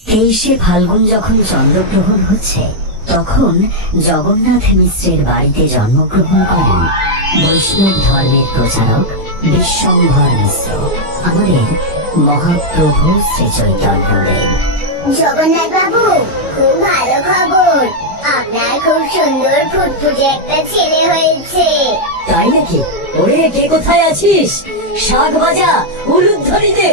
তেইশে ফাল্গুন যখন চন্দ্রগ্রহণ হচ্ছে, তখন জগন্নাথ মিশ্রের বাড়িতে জন্মগ্রহণ করেন বৈষ্ণব ধর্মের প্রচারক বিশ্বম্ভর মিশ্র, আমাদের মহাপ্রভু শ্রী চৈতন্যদেব। জগন্নাথ বাবু, খুব ভালো খবর। আপনার খুব সুন্দর ফুটফুটে একটা ছেলে হয়েছে। তাই নাকি? ওরে, কে কোথায় আছিস? শাক বাজা, উলুধ্বনি দে।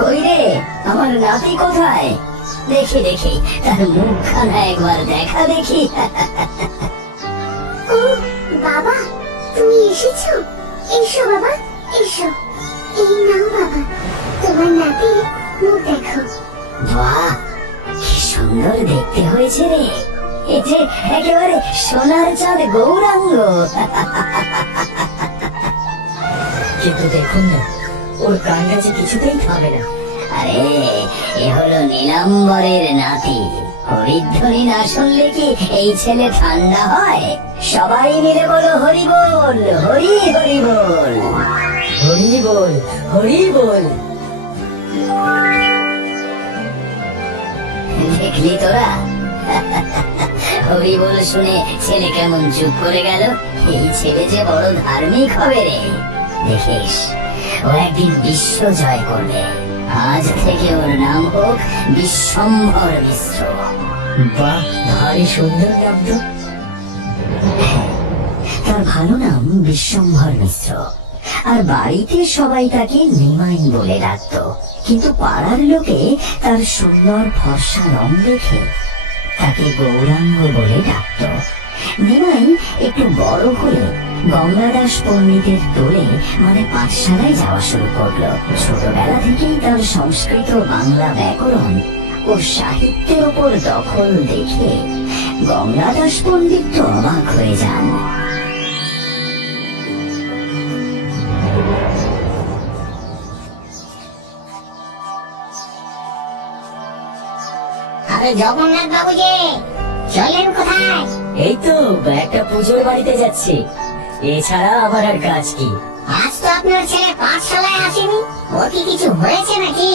কই রে, আমার নাতি কোথায়? দেখি দেখি, তার মুখখানা একবার দেখা দেখি। ও বাবা, তুমি এসেছো? এসো বাবা, এসো। এই নাও বাবা, তোমার নাতি মুখ দেখো। বাহ, কি সুন্দর দেখতে হয়েছে রে। এ যে একেবারে সোনার চাঁদ গৌরাঙ্গ। কিন্তু দেখুন না, ওর কান্না যে কিছুতেই থামে না। আরে, এ হলো নীলাম্বরের নাতি। হরিধ্বনি না শুনলে কি এই ছেলে ঠান্ডা হয়? সবাই মিলে বলো হরি বল, হরি হরি বল। হরি বল, হরি বল। দেখলি তোরা, হরি বল শুনে ছেলে কেমন চুপ করে গেল। এই ছেলে যে বড় ধার্মিক হবে রে। দেখিস, ও একদিন বিশ্ব জয় করবে। আজ থেকে ওর নাম হোক বিশ্বম্ভর মিশ্র। বাহ, ভারী সুন্দর নাম তো। তার ভালো নাম বিশ্বম্ভর মিশ্র, আর বাড়িতে সবাই তাকে নিমাই বলে ডাকতো। কিন্তু পাড়ার লোকে তার সুন্দর ফর্সা রং দেখে তাকে গৌরাঙ্গ বলে ডাকতো। নিমাই একটু বড় হয়ে গঙ্গাদাস পণ্ডিতের দোলে মানে পাঠশালায় যাওয়া শুরু করলো। ছোটবেলা থেকেই তার সংস্কৃত বাংলা ব্যাকরণ ও সাহিত্যের ওপর দখল দেখে গঙ্গাদাস পণ্ডিত তো অবাক হয়ে যান। আরে জগন্নাথ বাবু যে চলেন কোথায়? এই তো একটা পুজোর বাড়িতে যাচ্ছি। এছাড়া আমার আর কাজ কি? আজ তো আপনার ছেলে পাঠশালায় আসেনি। ওর কি কিছু হয়েছে নাকি?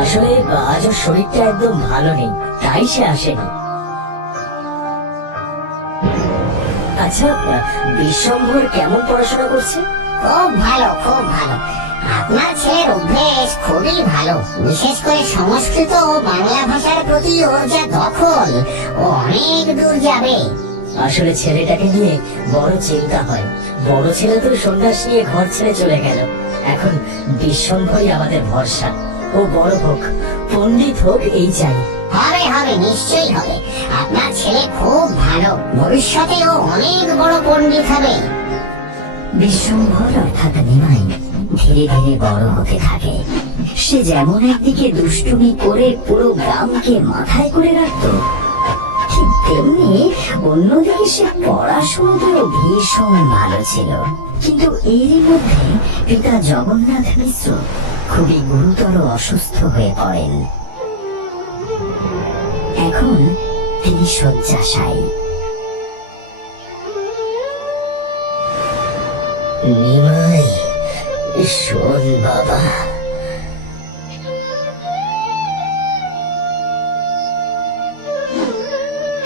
আসলে আজ ওর শরীরটা একদম ভালো নেই, তাই সে আসেনি। আচ্ছা, বিশ্বম্ভর কেমন পড়াশোনা করছে? খুব ভালো, খুব ভালো। আপনার ছেলের অভ্যেস খুবই ভালো। বিশেষ করে সংস্কৃত ও বাংলা ভাষার প্রতি ওর যা দখল, ও অনেক দূর যাবে। আসলে ছেলেটাকে নিয়ে বড় চিন্তা হয়। বড় ছেলে তো সন্ন্যাস নিয়ে ঘর ছেড়ে চলে গেল। এখন বিশ্বম্ভরই আমাদের ভরসা। ও বড় হোক, পণ্ডিত হোক, এই চাই। হবে হবে, নিশ্চয়ই হবে। আপনার ছেলে খুব ভালো। ভবিষ্যতে ও অনেক বড় পণ্ডিত হবে। বিশ্বম্ভর অর্থাৎ নিমাই ধীরে ধীরে বড় হতে থাকে। সে যেমন একদিকে দুষ্টুমি করে পুরো গ্রামকে মাথায় করে রাখত, ঠিক তেমনি অন্যদিকে সে পড়াশোনাতেও ভীষণ ভালো ছিল। কিন্তু এরই মধ্যে পিতা জগন্নাথ মিশ্র খুবই গুরুতর অসুস্থ হয়ে পড়েন। এখন তিনি শয্যাশায়ী। নিমাই, শোন বাবা।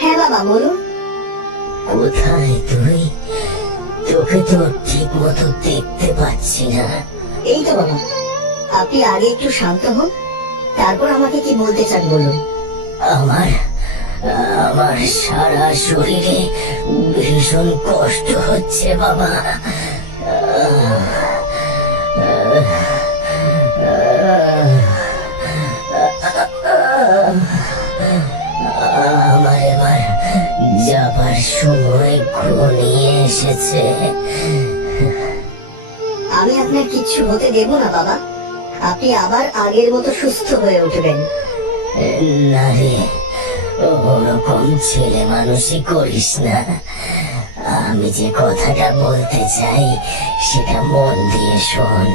হ্যাঁ বাবা, বলুন। কোথায় তুই? তোকে তো ঠিক মতো দেখতে পাচ্ছি না। এই তো বাবা, আপনি আগে একটু শান্ত হন, তারপর আমাকে কি বলতে চান বলুন। আমার আমার সারা শরীরে ভীষণ কষ্ট হচ্ছে বাবা। আমার এবার যাবার সময় ঘনিয়ে এসেছে। আমি আপনার কিচ্ছু হতে দেব না বাবা। আপনি আবার আগের মতো সুস্থ হয়ে উঠবেন। না রে, ওরকম ছেলে মানুষই করিস না। আমি যে কথাটা বলতে চাই সেটা মন দিয়ে শোন।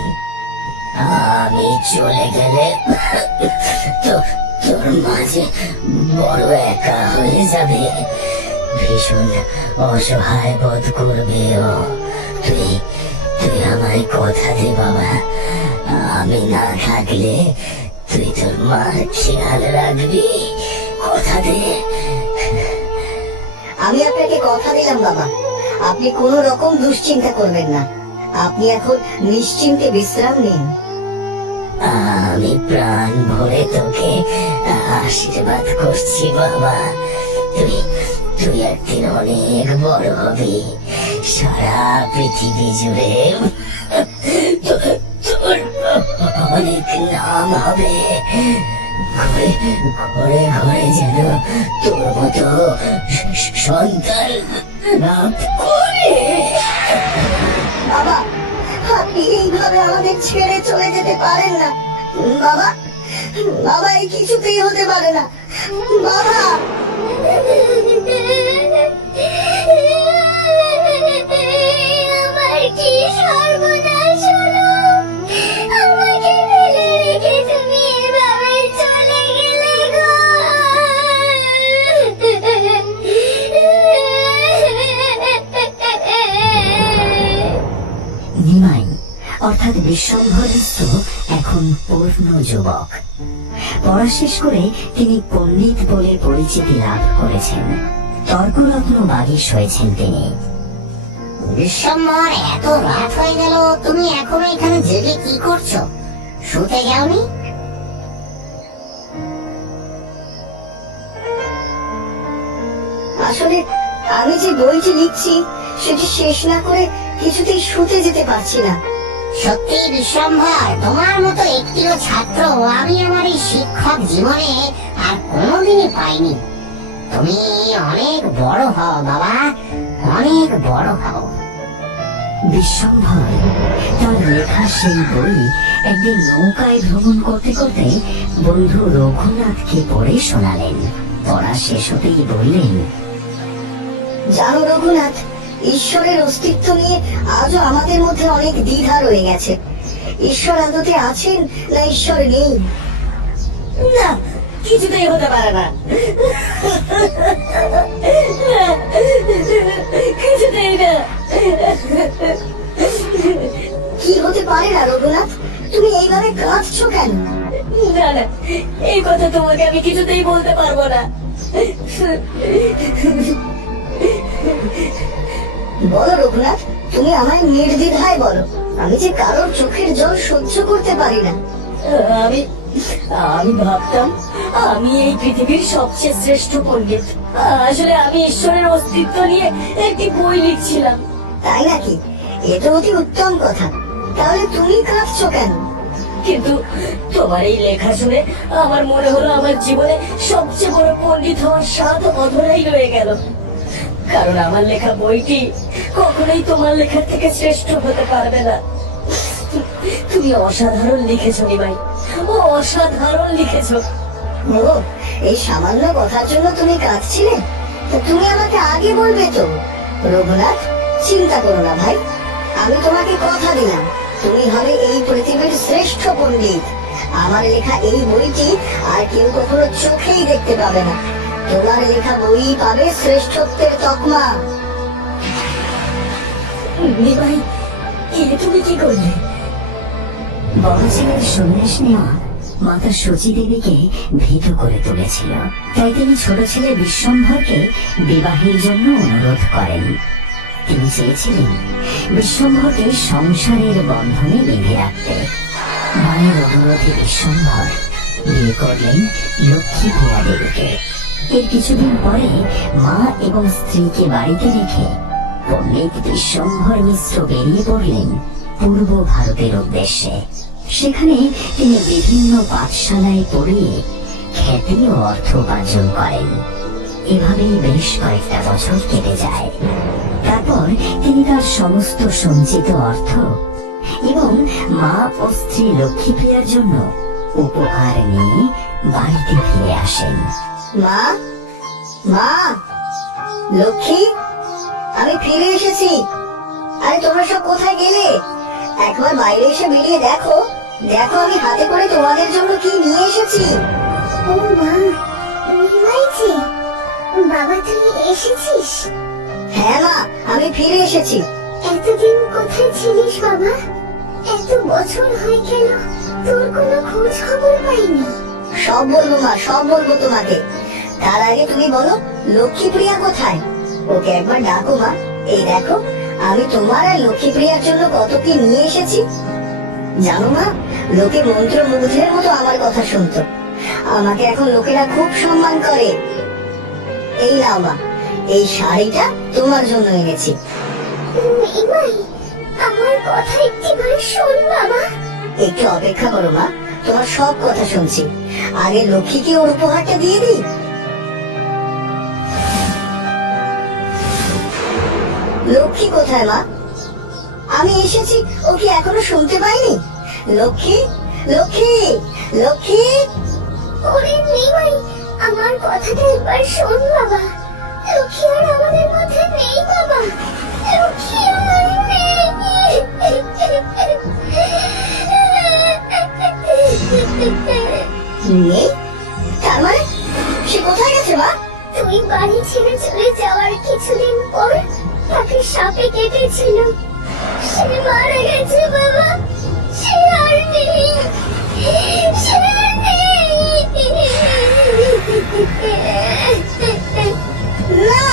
আমি চলে গেলে তো তোর মাঝে বড় একা হয়ে যাবে। ভীষণ অসহায় বোধ করবে ও। তুই তুই আমায় কথা দে বাবা, আমি না থাকলে তুই তোর মার খেয়াল রাখবি, কথা দে। আমি আপনাকে কথা দিলাম বাবা, আপনি কোনো রকম দুশ্চিন্তা করবেন না। আপনি এখন নিশ্চিন্তে বিশ্রাম নিন। আমি প্রাণ ভরে তোকে আশীর্বাদ করছি বাবা। তুই তুই একদিন অনেক বড় হবি, সারা পৃথিবী জুড়ে তোর অনেক নাম হবে। ঘরে ঘরে ঘরে যেন তোর মতো সন্তান লাভ করে। বাবা, আপনি এইভাবে আমাদের ছেড়ে চলে যেতে পারেন না বাবা। বাবা, এই কিছুতেই হতে পারে না বাবা। আমার কি সর্বনাশ হলো, আমাকে ফেলে রেখে তুমি এভাবে চলে গেলে গো। নিমাই অর্থাৎ বিশ্বম্ভর মিশ্র এখন পূর্ণ যুবক। পড়া শেষ করে তিনি পণ্ডিত বলে পরিচিতি লাভ করেছেন। তর্করত্ন বাগীশ হয়েছেন তিনি। বিশ্বম্বর, এত রাত হয়ে গেল, তুমি এখনো এখানে জেগে কি করছো? শুতে যাওনি? আসলে আমি যে বইটি লিখছি সেটি শেষ না করে কিছুতেই শুতে যেতে পারছি না। সত্যি বিশ্বম্ভর, তোমার মতো একটিও ছাত্র আমি আমার এই শিক্ষক জীবনে আর কোনোদিনই পাইনি। তুমি অনেক বড় হও বাবা, অনেক বড় হও। বিশ্বম্ভর তার লেখা সেই বই একদিন নৌকায় ভ্রমণ করতে করতে বন্ধু রঘুনাথকে পড়ে শোনালেন। পড়া শেষ হতেই বললেন, জানো রঘুনাথ, ঈশ্বরের অস্তিত্ব নিয়ে আজও আমাদের মধ্যে অনেক দ্বিধা রয়ে গেছে। ঈশ্বর আদতে আছেন না ঈশ্বর নেই? না, কিছুতেই হতে পারে না, কিছুতেই না। কি হতে পারে না রঘুনাথ? তুমি এইভাবে কাঁদছো কেন? না না, এই কথা তোমাকে আমি কিছুতেই বলতে পারবো না। বলো রঘুনাথ, তুমি আমায় নির্দ্বিধায় বলো। আমি যে কারোর চোখের জল সহ্য করতে পারি না। আমি আমি ভাবতাম আমি এই পৃথিবীর সবচেয়ে শ্রেষ্ঠ পণ্ডিত। আসলে আমি ঈশ্বরের অস্তিত্ব নিয়ে একটি বই লিখছিলাম। তাই নাকি? এ তো অতি উত্তম কথা। তাহলে তুমি কাঁদছো কেন? কিন্তু তোমার এই লেখা শুনে আমার মনে হলো আমার জীবনে সবচেয়ে বড় পণ্ডিত হওয়ার স্বাদ অধরাই রয়ে গেল। কারণ আমার লেখা বইটি কখনোই তোমার লেখার থেকে শ্রেষ্ঠ হতে পারবে না। তুমি অসাধারণ লিখেছো নিমাই, ও অসাধারণ লিখেছো। ও, এই সামান্য কথার জন্য তুমি কাঁদছিলে? তা তুমি আমাকে আগে বলবে তো। রঘুনাথ, চিন্তা করো না ভাই, আমি তোমাকে কথা দিলাম, তুমি হবে এই পৃথিবীর শ্রেষ্ঠ পণ্ডিত। আমার লেখা এই বইটি আর কেউ কখনো চোখেই দেখতে পাবে না। তোমার লেখা বই পাবে শ্রেষ্ঠত্বের তকমা। নিমাই, এ তুমি কি করলে? বড় ছেলের সন্ন্যাস নেওয়া মাতা সচী দেবীকে ভীত করে তুলেছিল। তাই তিনি ছোট ছেলে বিশ্বম্ভরকে বিবাহের জন্য অনুরোধ করেন। তিনি চেয়েছিলেন বিশ্বম্ভরকে সংসারের বন্ধনে বেঁধে রাখতে। মায়ের অনুরোধে বিশ্বম্ভর বিয়ে করলেন লক্ষ্মীপ্রিয়া দেবীকে। এর কিছুদিন পরে মা এবং স্ত্রীকে বাড়িতে রেখে পণ্ডিত বিশ্বম্ভর মিশ্র বেরিয়ে পড়লেন পূর্ব ভারতের উদ্দেশ্যে। সেখানে তিনি বিভিন্ন পাঠশালায় পড়িয়ে খ্যাতি ও অর্থ উপার্জন করেন। এভাবেই বেশ কয়েকটা বছর কেটে যায়। তারপর তিনি তার সমস্ত সঞ্চিত অর্থ এবং মা ও স্ত্রী লক্ষ্মীপ্রিয়ার জন্য উপহার নিয়ে বাড়িতে ফিরে আসেন। মা, মা, লক্ষ্মী, আমি ফিরে এসেছি। আরে তোমরা সব কোথায় গেলে? একবার বাইরে এসে বেরিয়ে দেখো, দেখো আমি হাতে করে তোমাদের জন্য কি নিয়ে এসেছি। ও মা, নিমাইজি, বাবা তুই এসেছিস? হ্যাঁ মা, আমি ফিরে এসেছি। এতদিন কোথায় ছিলিস বাবা? এত বছর হয়ে গেল, তোর কোনো খোঁজ খবর পাইনি। সব বলবো মা, সব বলবো তোমাকে। তার আগে তুমি বলো, লক্ষ্মীপ্রিয়া কোথায়? ওকে একবার ডাকো মা। এই দেখো, আমি তোমার আর লক্ষ্মীপ্রিয়ার জন্য কত কি নিয়ে এসেছি। জানো মা, লোকে মন্ত্র মুগ্ধের মতো আমার কথা শুনতো। আমাকে এখন লোকেরা খুব সম্মান করে। এই নাও মা, এই শাড়িটা তোমার জন্য এনেছি। নিমাই, আমার কথা একটিবার শোন বাবা। একটু অপেক্ষা করো মা, তোমার সব কথা শুনছি। আগে লক্ষ্মীকে ওর উপহারটা দিয়ে দিই। লক্ষ্মী কোথায় মা? আমি এসেছি, ও কি এখনো শুনতে পাইনি? লক্ষ্মী, লক্ষ্মী, লক্ষ্মী। ওরে নিমাই, আমার কথাটা একবার শোন বাবা। লক্ষ্মী আর আমাদের মধ্যে নেই বাবা। লক্ষ্মী আর নেই? তার মানে সে কোথায় গেছে মা? তুই বাড়ি ছেড়ে চলে যাওয়ার কিছুদিন পর তাকে সাপে কেটেছিল। সে মারা গেছে বাবা। সে আর নেই। সে আর নেই। না,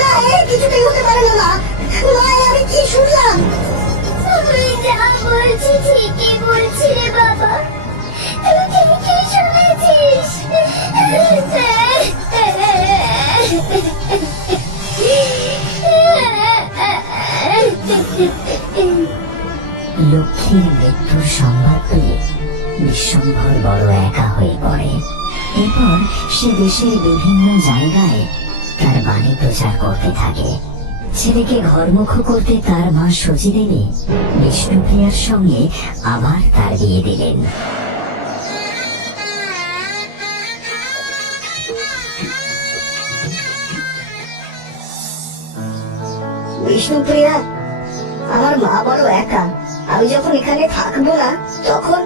না, এ কিছুতেই হতে পারে না মা। মা, এ আমি কি শুনলাম? তুই যা বলছি ঠিকই বলছি রে বাবা। তুই ঠিকই শুনেছিস। লক্ষ্মীর মৃত্যুর সংবাদ পেয়ে বিশ্বম্ভর বড় একা হয়ে পড়ে। এরপর সে দেশের বিভিন্ন জায়গায় তার বাণী প্রচার করতে থাকে। ছেলেকে ঘরমুখ করতে তার মা সচিদেবী বিষ্ণুপ্রিয়ার সঙ্গে আবার তার বিয়ে দিলেন। বিষ্ণুপ্রিয়া, আমার মা বড় একা। আমি যখন এখানে থাকবো না, তখন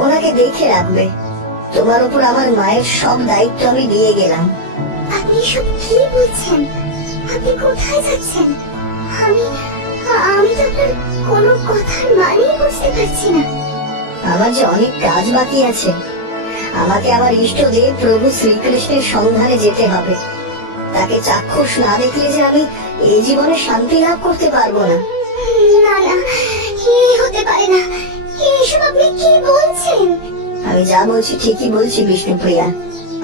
ওনাকে দেখে রাখবে। তোমার উপর আমার মায়ের সব দায়িত্ব আমি দিয়ে গেলাম। আপনি সব কি বলছেন? আপনি কোথায় যাচ্ছেন? আমি আমি তো আপনার কোনো কথার মানেই বুঝতে পারছি না। আমার যে অনেক কাজ বাকি আছে। আমাকে আমার ইষ্টদেব প্রভু শ্রীকৃষ্ণের সন্ধানে যেতে হবে। তাকে চাক্ষুষ না দেখলে যে আমি এই জীবনে শান্তি লাভ করতে পারবো না। না না, কি হতে পারে না। এসব আপনি কি বলছেন? আমি যা বলছি ঠিকই বলছি বিষ্ণুপ্রিয়া।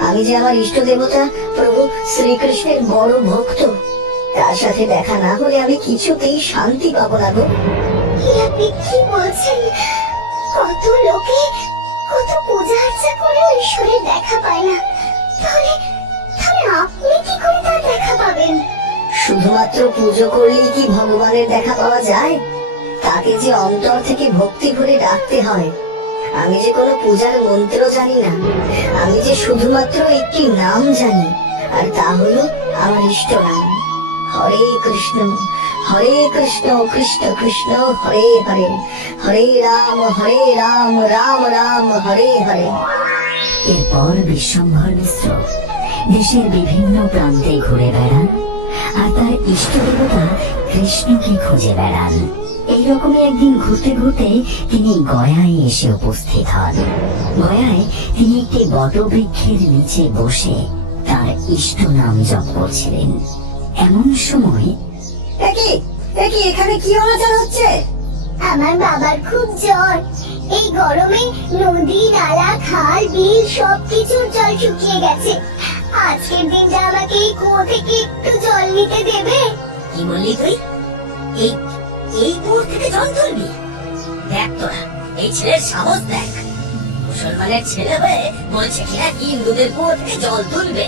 আমি যে আমার ইষ্ট দেবতা প্রভু শ্রীকৃষ্ণের বড় ভক্ত। তার সাথে দেখা না হলে আমি কিছুতেই শান্তি পাবো না গো। আপনি কি বলছেন? কত লোকে কত পূজা আর্চা করে ঈশ্বরের দেখা পায় না, তাহলে তাহলে আপনি কি করে তার দেখা পাবেন? শুধুমাত্র পুজো করলেই কি ভগবানের দেখা পাওয়া যায়? তাকে যে অন্তর থেকে ভক্তি ভরে ডাকতে হয়। আমি যে কোনো পূজার মন্ত্র জানি না। আমি যে শুধুমাত্র একটি নাম জানি, আর তা হলো আমার ইষ্ট নাম হরে কৃষ্ণ। হরে কৃষ্ণ কৃষ্ণ কৃষ্ণ হরে হরে, হরে রাম রাম রাম হরে হরে। এরপর বিশ্বম্ভর মিশ্র দেশের বিভিন্ন প্রান্তে ঘুরে বেড়ান আর তার ইষ্ট দেবতা কৃষ্ণকে খুঁজে বেড়ান। এইরকমই একদিন ঘুরতে ঘুরতে তিনি গয়ায় এসে উপস্থিত হন। গয়ায় তিনি একটি বটবৃক্ষের নিচে বসে তার ইষ্ট নাম জপ করছিলেন। এমন সময় এখানে কি অনাচার হচ্ছে? আমার বাবার খুব জ্বর। এই গরমে নদী নালা খাল বিল সবকিছুর জল শুকিয়ে গেছে। আজকের দিনটা আমাকে এই কুয়ো থেকে একটু জল নিতে দেবে? কি বললি তুই? এই এই কুয়ো থেকে জল তুলবি? দেখ তোরা, এই ছেলের সাহস দেখ। মুসলমানের ছেলে হয়ে বলছে কিনা হিন্দুদের কুয়ো থেকে জল তুলবে।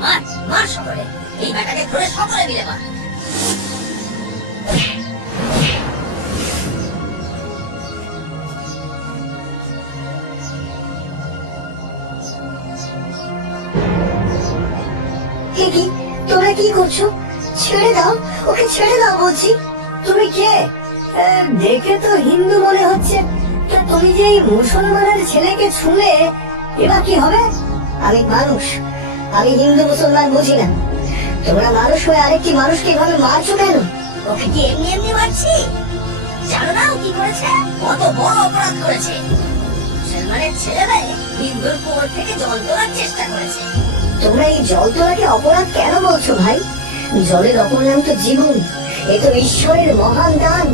মার মার সকলে, এই বেটাকে ধরে সকলে মিলে মার। তোমরা কি করছো? ছেড়ে দাও ওকে, ছেড়ে দাও বলছি। তুমি কে? দেখে তো হিন্দু মনে হচ্ছে। তা তুমি যে এই মুসলমানের ছেলেকে ছুঁলে, এবার কি হবে? আমি মানুষ, আমি হিন্দু মুসলমান বুঝি না, তোমরা মানুষ হয়ে আরেকটি মানুষকে এভাবে মারছো কেন? ওকে কি এমনি এমনি মারছি? জানো না ও কি করেছে? কত বড় অপরাধ করেছে। মুসলমানের ছেলে মেয়ে হিন্দুর কুয়োর থেকে জল তোলার চেষ্টা করেছে। তোমরা এই জল তোলাকে অপরাধ কেন বলছো ভাই? জলের অপর নাম তো জীবন, এ তো ঈশ্বরের মহান দান।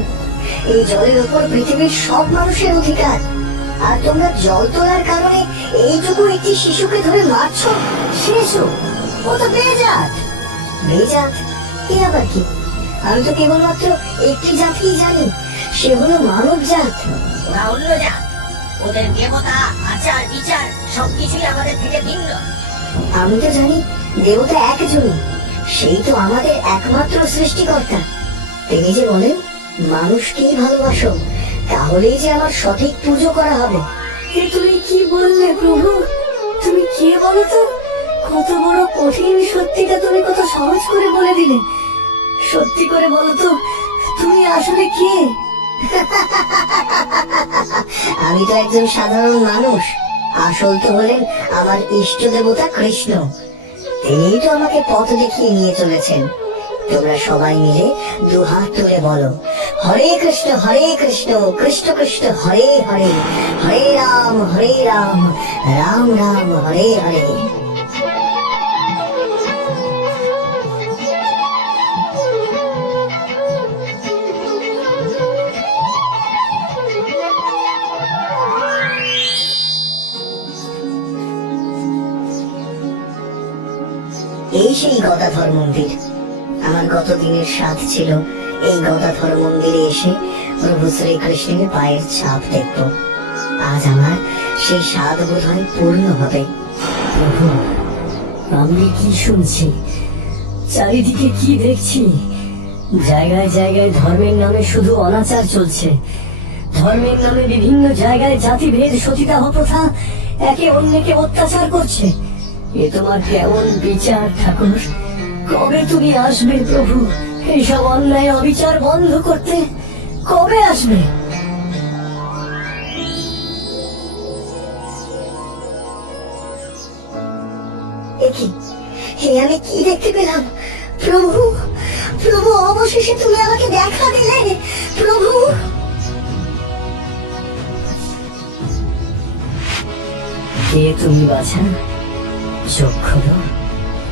এই জলের উপর পৃথিবীর সব মানুষের অধিকার। আর তোমরা জল তোলার কারণে এইটুকু একটি শিশুকে ধরে মারছো। শিশু? ও তো বেজাত। বেজাত? এ আবার কি? আমি তো কেবলমাত্র একটি জাতিই জানি, সে হলো মানব জাত। ওরা অন্য জাত। ওদের দেবতা, আচার বিচার সবকিছুই আমাদের থেকে ভিন্ন। আমি তো জানি দেবতা একজনই, সেই তো আমাদের একমাত্র সৃষ্টিকর্তা। তিনি যে বলেন মানুষকেই ভালোবাসো, তাহলেই যে আমার সঠিক পুজো করা হবে। তুমি কি বললে প্রভু? তুমি কে বলো তো? কত বড় কঠিন সত্যিটা তুমি কত সহজ করে বলে দিলে। সত্যি করে বলো তো, তুমি আসলে কে? আমি তো একজন সাধারণ মানুষ। আসল তো হলেন আমার ইষ্ট দেবতা কৃষ্ণ। তিনিই তো আমাকে পথ দেখিয়ে নিয়ে চলেছেন। তোমরা সবাই মিলে দুহাত তুলে বলো, হরে কৃষ্ণ কৃষ্ণ কৃষ্ণ হরে হরে, হরে রাম রাম রাম হরে হরে। এই সেই গদাধর মন্দির। আমার গত দিনের সাধ ছিল এই গদাধর মন্দিরে এসে প্রভু শ্রীকৃষ্ণের পায়ের ছাপ দেখব। আজ আমার সেই সাধ বোধ হয় পূর্ণ হবে। প্রভু, আমি কি শুনছি? চারিদিকে কি দেখছি? জায়গায় জায়গায় ধর্মের নামে শুধু অনাচার চলছে। ধর্মের নামে বিভিন্ন জায়গায় জাতিভেদ, সতীদাহ প্রথা একে অন্যকে অত্যাচার করছে। এ তোমার কেমন বিচার ঠাকুর? কবে তুমি আসবে প্রভু এইসব অন্যায় অবিচার বন্ধ করতে? কবে আসবে? আমি কি দেখতে পেলাম? প্রভু প্রভু, অবশেষে তুমি আমাকে দেখা দিলে। প্রভু, কে তুমি বাছা? চোখ খোলো।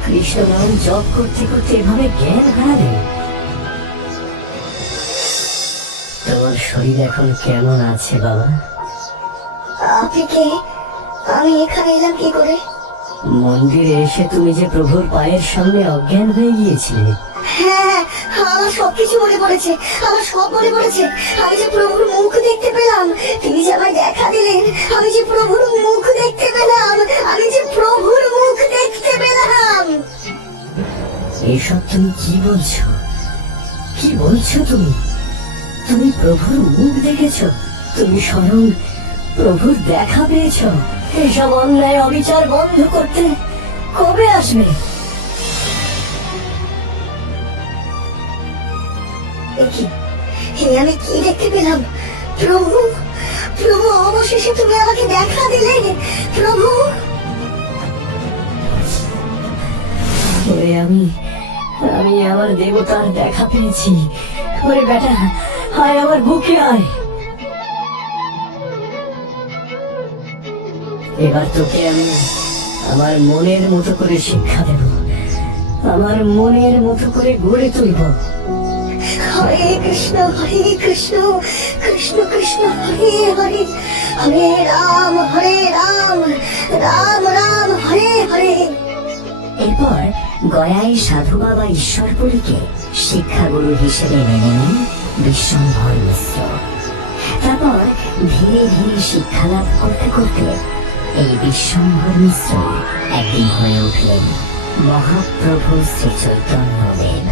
কৃষ্ণ নাম জপ করতে করতে এভাবে জ্ঞান হারাবে? তোমার শরীর এখন কেমন আছে বাবা? আপনি কে? আমি এখানে এলাম কি করে? মন্দিরে এসে তুমি যে প্রভুর পায়ের সামনে অজ্ঞান হয়ে গিয়েছিলে। হ্যাঁ, আমার সবকিছু মনে পড়েছে। আমার সব মনে পড়েছে। আমি যে প্রভুর মুখ দেখতে পেলাম, তিনি যে আমায় দেখা দিলেন। আমি যে প্রভুর মুখ দেখতে পেলাম। আমি যে প্রভুর মুখ দেখতে পেলাম। এসব তুমি কি বলছো? কি বলছো তুমি? তুমি প্রভুর মুখ দেখেছো? তুমি স্বয়ং প্রভুর দেখা পেয়েছো? এইসব অন্যায় অবিচার বন্ধ করতে কবে আসবে? আমি কি দেখতে পেলাম? প্রভু প্রভু, অবশেষে তুমি আমাকে দেখা দিলে। প্রভু, আমি আমার দেবতার দেখা পেয়েছি। ওরে বেটা, আয় আমার বুকে আয়। এবার তোকে আমি আমার মনের মতো করে শিক্ষা দেব, আমার মনের মতো করে গড়ে তুলব। হরে কৃষ্ণ কৃষ্ণ কৃষ্ণ হরে হরে, হরে রাম রাম রাম হরে হরে। এরপর গয়ায় সাধু বাবা ঈশ্বরপুরীকে শিক্ষাগুরু হিসেবে মেনে নেন বিশ্বম্ভর মিশ্র। তারপর ধীরে ধীরে শিক্ষা লাভ করতে করতে এই বিশ্বম্ভর মিশ্র একদিন হয়ে উঠলেন মহাপ্রভু শ্রী চৈতন্য দেব।